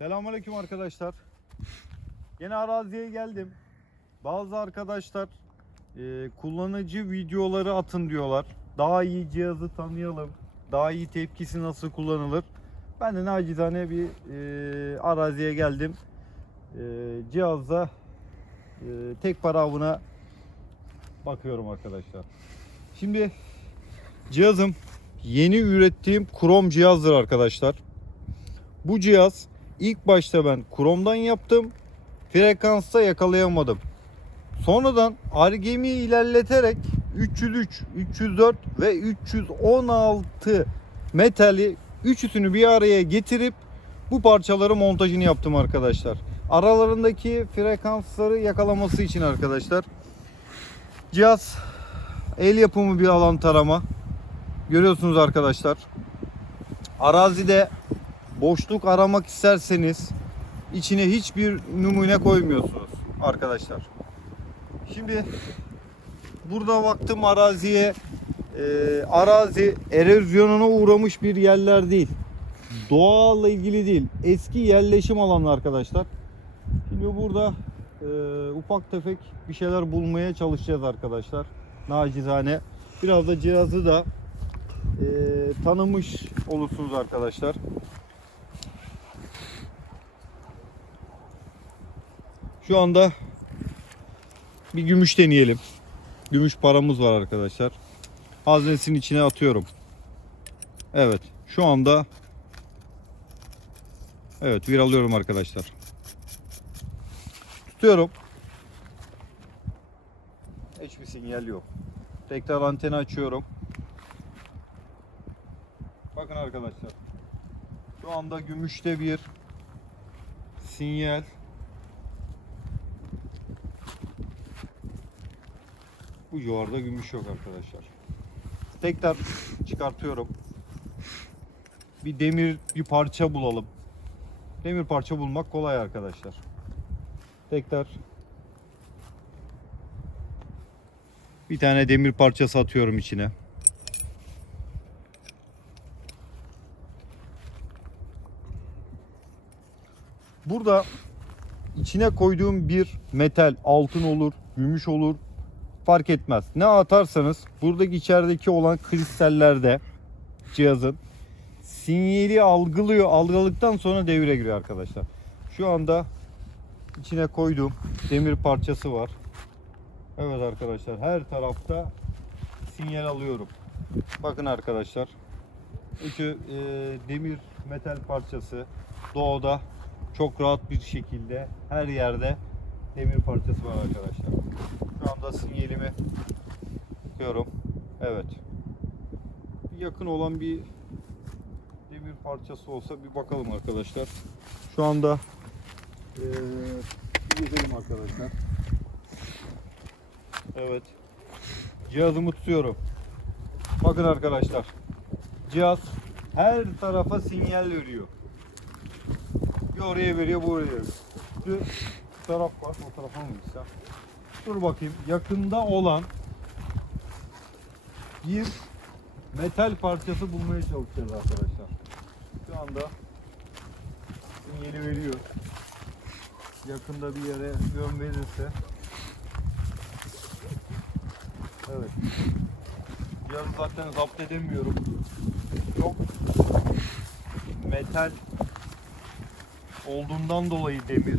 Selamünaleyküm arkadaşlar. Yine araziye geldim. Bazı arkadaşlar e, kullanıcı videoları atın diyorlar. Daha iyi cihazı tanıyalım. Daha iyi tepkisi nasıl kullanılır. Ben de nacizane bir e, araziye geldim. E, cihazda e, tek para avına bakıyorum arkadaşlar. Şimdi cihazım yeni ürettiğim Chrome cihazdır arkadaşlar. Bu cihaz ilk başta ben Chrome'dan yaptım. Frekansta yakalayamadım. Sonradan RGM'yi ilerleterek 303, 304 ve 316 metali üçüsünü bir araya getirip bu parçaları montajını yaptım arkadaşlar. Aralarındaki frekansları yakalaması için arkadaşlar. Cihaz el yapımı bir alan tarama. Görüyorsunuz arkadaşlar. Arazide boşluk aramak isterseniz içine hiçbir numune koymuyorsunuz arkadaşlar. Şimdi burada baktım araziye e, arazi erozyonuna uğramış bir yerler değil. Doğalla ilgili değil. Eski yerleşim alanı arkadaşlar. Şimdi burada e, ufak tefek bir şeyler bulmaya çalışacağız arkadaşlar. Nacizane. Biraz da cihazı da e, tanımış olursunuz arkadaşlar. Şu anda bir gümüş deneyelim. Gümüş paramız var arkadaşlar. Haznesinin içine atıyorum. Evet. Şu anda Evet viralıyorum arkadaşlar. Tutuyorum. Hiçbir sinyal yok. Tekrar anteni açıyorum. Bakın arkadaşlar. Şu anda gümüşte bir sinyal Bu civarda gümüş yok arkadaşlar. Tekrar çıkartıyorum. Bir demir bir parça bulalım. Demir parça bulmak kolay arkadaşlar. Tekrar bir tane demir parçası atıyorum içine. Burada içine koyduğum bir metal, altın olur, gümüş olur, fark etmez. Ne atarsanız buradaki içerideki olan kristallerde cihazın sinyali algılıyor. Algıladıktan sonra devre giriyor arkadaşlar. Şu anda içine koyduğum demir parçası var. Evet arkadaşlar her tarafta sinyal alıyorum. Bakın arkadaşlar. Üçü e, demir metal parçası doğada çok rahat bir şekilde her yerde demir parçası var arkadaşlar. Şu anda sinyalimi yapıyorum. Evet. Yakın olan bir demir parçası olsa bir bakalım arkadaşlar. Şu anda bir gezelim arkadaşlar. Evet. Cihazımı tutuyorum. Bakın arkadaşlar. Cihaz her tarafa sinyal veriyor. Bir oraya veriyor, bu oraya veriyor. Bir taraf var, o tarafa mı gitsem? Dur bakayım. Yakında olan bir metal parçası bulmaya çalışacağız arkadaşlar. Şu anda sinyali veriyor. Yakında bir yere yön verirse Evet. Cihazı zaten zapt edemiyorum. Çok metal olduğundan dolayı demir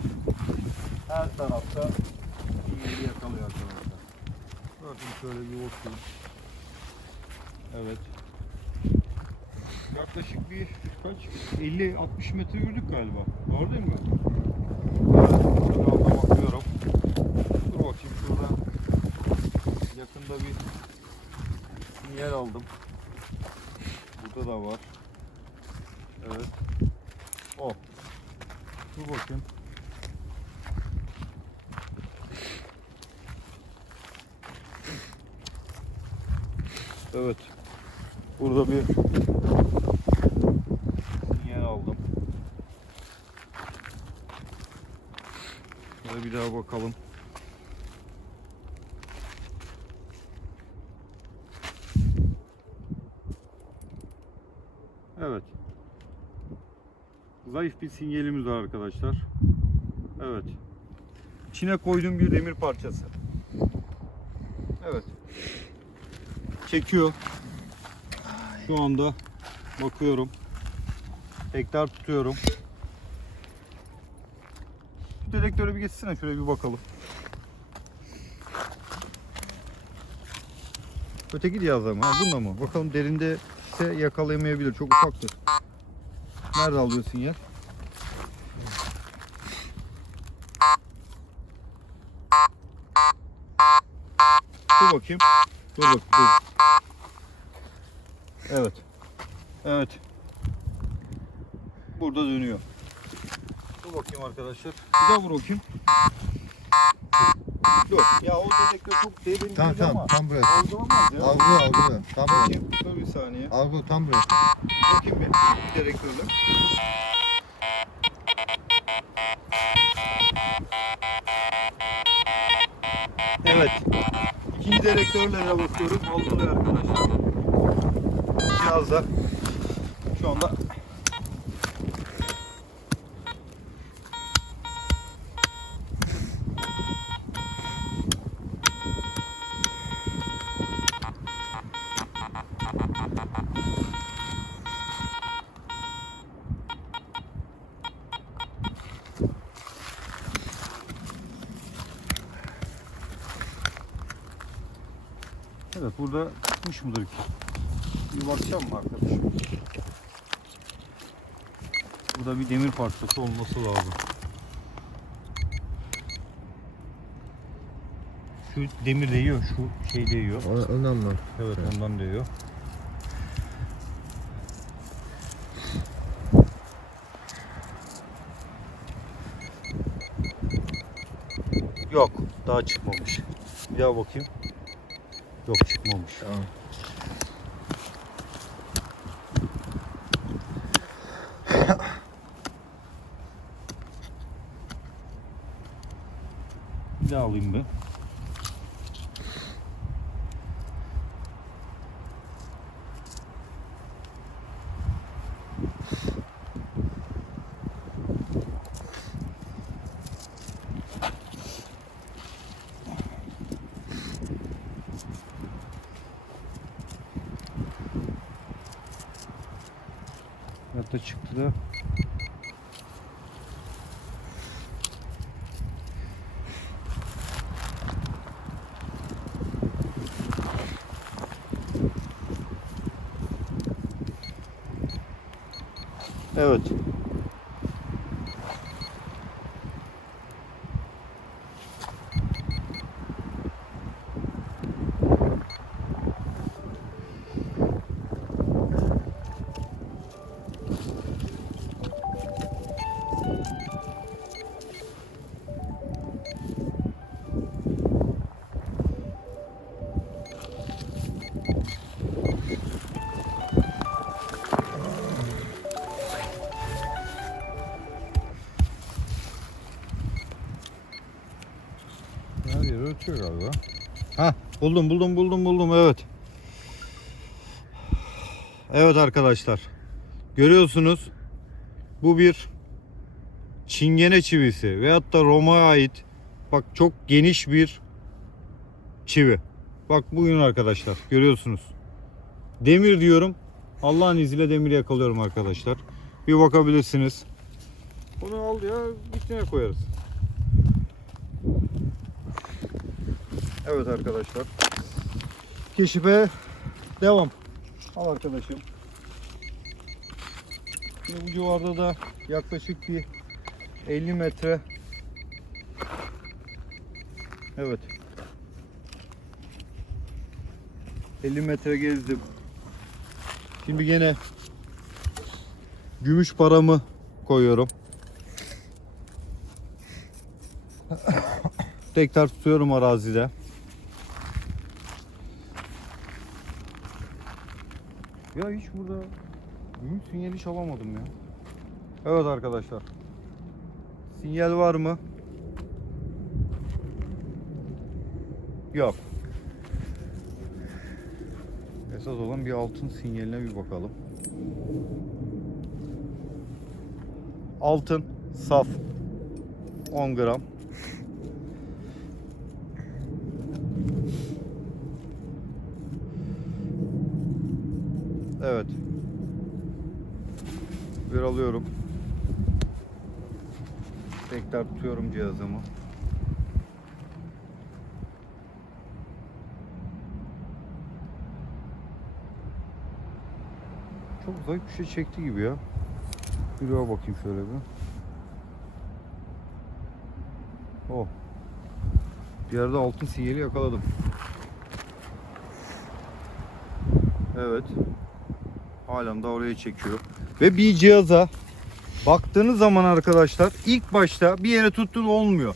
her tarafta. Bakın şöyle bir bakayım. Evet. Yaklaşık bir kaç? 50-60 metre yürüdük galiba. Doğru değil mi? Evet. Bakıyorum. Dur bakayım şurada yakında bir sinyal aldım. Burada da var. Evet. O. Dur bakayım. Evet. Burada bir sinyal aldım. Şöyle bir daha bakalım. Evet. zayıf bir sinyalimiz var arkadaşlar. Evet. İçine koyduğum bir demir parçası. Evet. Çekiyor. Şu anda bakıyorum. Tekrar tutuyorum. Şu direktörü bir geçsene şöyle bir bakalım. Öteki cihazda mı? Ha, bunda mı? Bakalım derinde ise yakalayamayabilir. Çok ufaktır. Nerede alıyor sinyal? Dur bakayım. Dur bak. Dur. Evet. Evet. Burada dönüyor. Dur bakayım arkadaşlar. Bir daha vur bakayım. Dur. Ya o dedektör çok derin Tamam değil ama tamam tam burası. algılamaz ya. Algılıyor algılıyor. Tam burası. Bakayım. Dur bir saniye. Algı tam burası. Bakayım bir. Direktörle. Evet. İkinci direktörle de bakıyoruz. Algılıyor arkadaşlar. Cihazda şu anda burada çıkmış mıdır ki? Bir bakacağım mı arkadaşım? Burada bir demir parçası olması lazım. Şu demir değiyor, şu şey değiyor. O, ondan mı? Evet ondan değiyor. Yok, daha çıkmamış. Bir daha bakayım. Yok çıkmamış. Tamam. Bir daha alayım bir. Çıktı da Evet. Ötüyor galiba. Ha buldum buldum buldum buldum evet. Evet arkadaşlar. Görüyorsunuz bu bir çingene çivisi veyahut da Roma'ya ait bak çok geniş bir çivi. Bak bugün arkadaşlar görüyorsunuz. Demir diyorum. Allah'ın izniyle demir yakalıyorum arkadaşlar. Bir bakabilirsiniz. Bunu al ya içine koyarız. Evet arkadaşlar. Keşife devam. Al arkadaşım. Şimdi bu civarda da yaklaşık bir 50 metre Evet. 50 metre gezdim. Şimdi gene gümüş paramı koyuyorum. Tekrar tutuyorum arazide. Hiç burada gümüş sinyali hiç alamadım ya. Evet arkadaşlar. Sinyal var mı? Yok. Esas olan bir altın sinyaline bir bakalım. Altın saf 10 gram. Evet. Bir alıyorum. Tekrar tutuyorum cihazımı. Çok zayıf bir şey çekti gibi ya. Bir daha bakayım şöyle bir. Oh. Bir yerde altın sinyali yakaladım. Evet. Halen de oraya çekiyor. Ve bir cihaza baktığınız zaman arkadaşlar ilk başta bir yere tuttun olmuyor.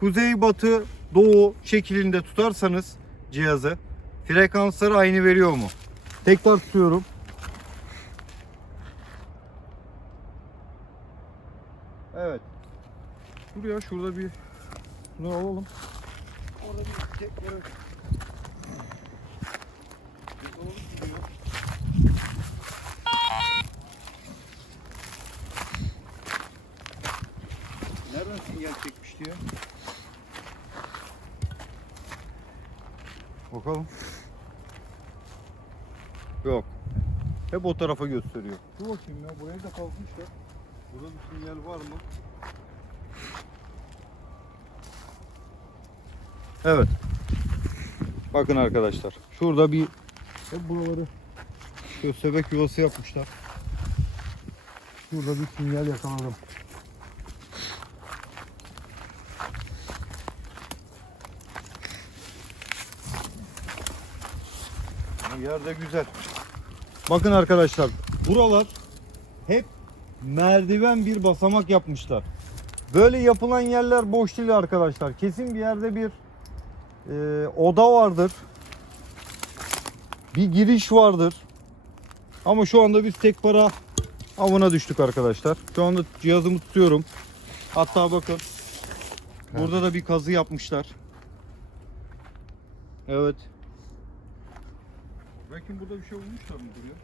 Kuzey, batı, doğu şeklinde tutarsanız cihazı frekansları aynı veriyor mu? Tekrar tutuyorum. Evet. Dur ya şurada bir bunu alalım. Orada bir tekrar Nereden ya? Bakalım. Yok. Hep o tarafa gösteriyor. Dur bakayım ya bu evde kalkmışlar. Burada bir sinyal var mı? Evet. Bakın arkadaşlar. Şurada bir hep buraları köstebek yuvası yapmışlar. Şurada bir sinyal yakaladım. Bu Yer de güzel. Bakın arkadaşlar. Buralar hep merdiven bir basamak yapmışlar. Böyle yapılan yerler boş değil arkadaşlar. Kesin bir yerde bir e, oda vardır. Bir giriş vardır. Ama şu anda biz tek para avına düştük arkadaşlar. Şu anda cihazımı tutuyorum. Hatta bakın. Burada da bir kazı yapmışlar. Evet. Belki burada bir şey olmuşlar mıdır ya?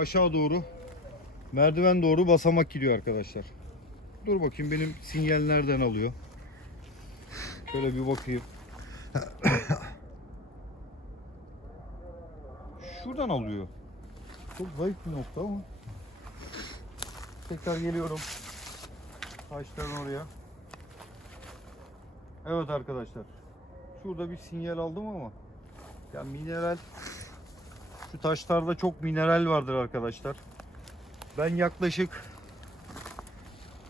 Aşağı doğru. Merdiven doğru basamak gidiyor arkadaşlar. Dur bakayım benim sinyal nereden alıyor. Şöyle bir bakayım. Şuradan alıyor. Çok zayıf bir nokta ama. Tekrar geliyorum. Taşların oraya. Evet arkadaşlar. Şurada bir sinyal aldım ama. Ya mineral. Şu taşlarda çok mineral vardır arkadaşlar. Ben yaklaşık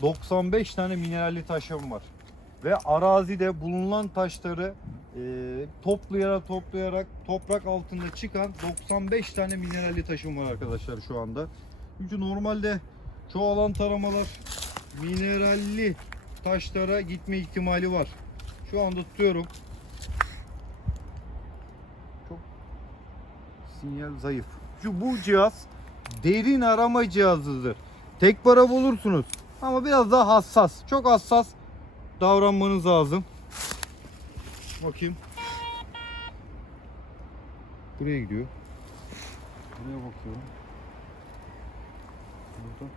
95 tane mineralli taşım var. Ve arazide bulunan taşları e, toplayarak toplayarak toprak altında çıkan 95 tane mineralli taşım var arkadaşlar şu anda. Çünkü normalde çoğu alan taramalar mineralli taşlara gitme ihtimali var. Şu anda tutuyorum. Sinyal zayıf. Şu bu cihaz derin arama cihazıdır. Tek para bulursunuz ama biraz daha hassas. Çok hassas davranmanız lazım. Bakayım. Buraya gidiyor. Buraya bakıyorum. Burada.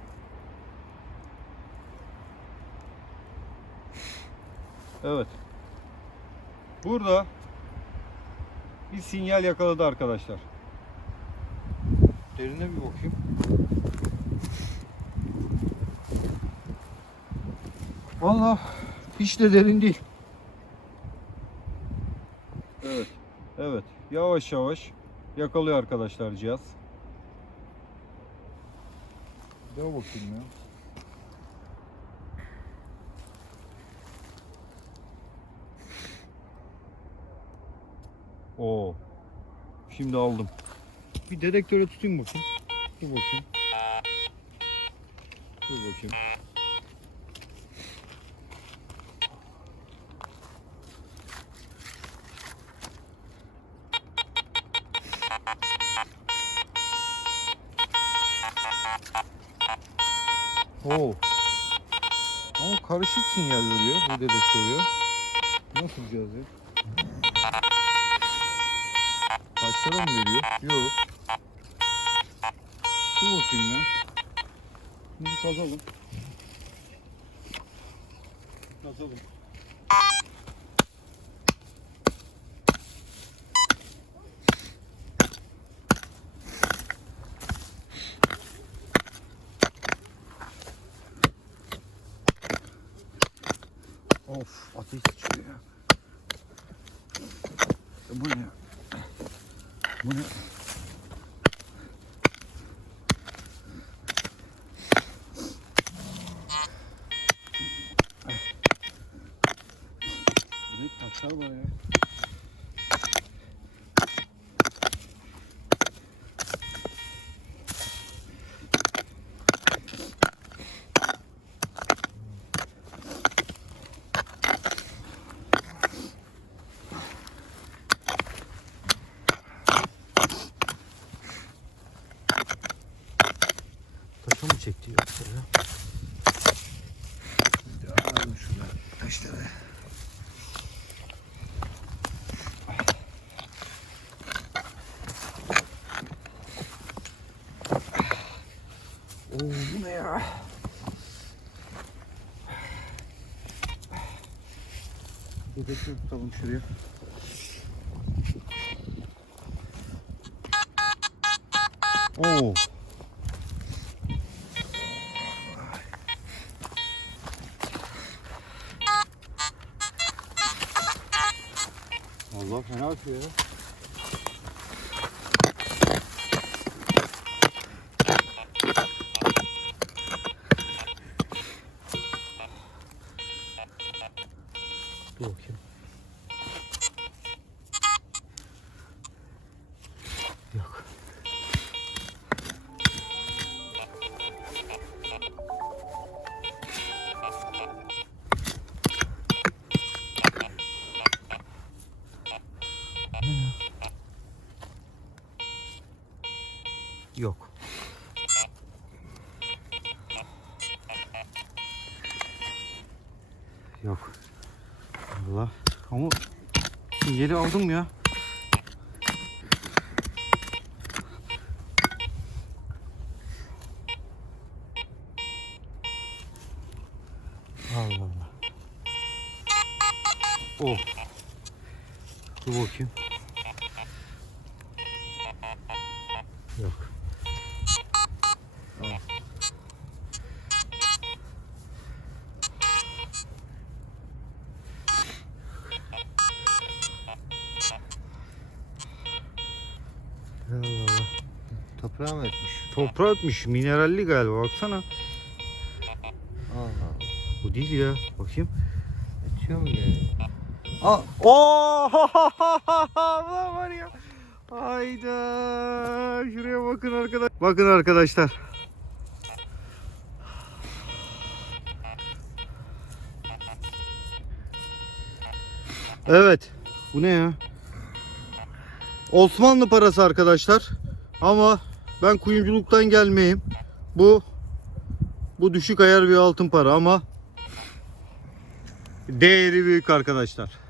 Evet. Burada bir sinyal yakaladı arkadaşlar. Derine bir bakayım. Vallahi hiç de derin değil. Evet. Evet. Yavaş yavaş yakalıyor arkadaşlar cihaz. Daha bakayım ya. Oo. Şimdi aldım. Bir dedektöre tutayım bakayım. Dur bakayım. Dur bakayım. Oo. Ama karışık sinyal veriyor bu dedektör ya. Nasıl cihaz ya? Mı veriyor? Yok. Dur bakayım ya. Bunu kazalım. Of ateş sıçrıyor ya. Bu ne? Bu ne? Direkt taşlar var ya. Taşa mı çekti yoksa ya? Alalım şurada taşları. Oo bu ne ya? Yedekli tutalım şuraya. Oo. Yeri aldım ya. Allah Allah. Oh. Dur bakayım. Ötmüş. Mineralli galiba. Baksana. Allah. Bu değil ya. Bakayım. Ötüyor mu yani? Aa. Ulan var ya. Hayda. Şuraya bakın arkadaş. Bakın arkadaşlar. Evet. Bu ne ya? Osmanlı parası arkadaşlar. Ama ben kuyumculuktan gelmeyeyim. Bu bu düşük ayar bir altın para ama değeri büyük arkadaşlar.